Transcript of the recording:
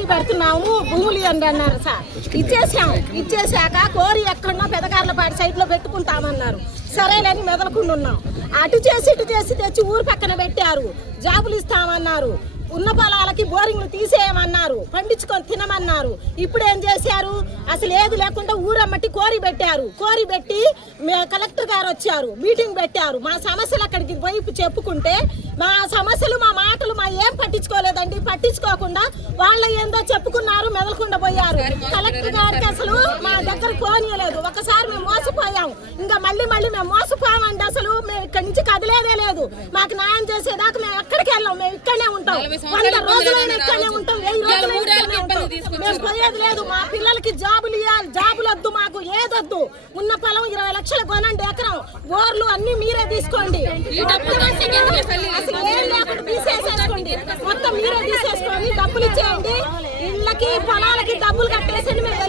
పోటీ పెడుతున్నాము భూములు ఇవ్వండి అన్నారు సార్. ఇచ్చేసాక కోరి ఎక్కడో పెదకార్లపాటి సైట్లో పెట్టుకుంటామన్నారు. సరేలేని మెదలకుండా ఉన్నాం. అటు చేసి ఇటు చేసి తెచ్చి ఊరు పక్కన పెట్టారు. జాబులు ఇస్తామన్నారు. ఉన్న పొలాలకి బోరింగ్లు తీసేయమన్నారు. పండించుకొని తినమన్నారు. ఇప్పుడు ఏం చేశారు? అసలు ఏది లేకుండా ఊరమ్మటి కోరి పెట్టారు. కోరి పెట్టి కలెక్టర్ గారు వచ్చారు, మీటింగ్ పెట్టారు. మా సమస్యలు అక్కడికి పోయి చెప్పుకుంటే మా సమస్యలు మా మాటలు మా ఏం పట్టించుకోలేదండి. పట్టించుకోకుండా వాళ్ళ ఏందో చెప్పుకున్నారు, మెదలకుండా పోయారు. కలెక్టర్ గారికి అసలు మా దగ్గర పోనీయలేదు. ఒకసారి మేము మోసపోయాం, ఇంకా మళ్ళీ మేము మోసపోయామండి. అసలు మేము ఇక్కడి నుంచి కదిలేదే లేదు. మాకు న్యాయం చేసేదాకా మేము ఎక్కడికి వెళ్ళాం, మేము ఇక్కడనే ఉంటాం. 100 రోజులైనా ఇక్కడనే ఉంటాం, 1000 రోజులైనా ఇక్కడనే ఉంటాం. మేము పోయేది లేదు. మా పిల్లలకి జాబులు ఇవ్వాలి, జాబులు వద్దు, మాకు ఏదొద్దు. ఉన్న పొలం 20 లక్షలు కొనండి ఎకరం, బోర్లు అన్ని మీరే తీసుకోండి. అసలు ఏం లేకుండా తీసేసేసుకోండి, మొత్తం మీరే తీసేసుకొని డబ్బులు ఇచ్చేయండి. ఇళ్ళకి పొలాలకి డబ్బులు కట్టేసండి. మేము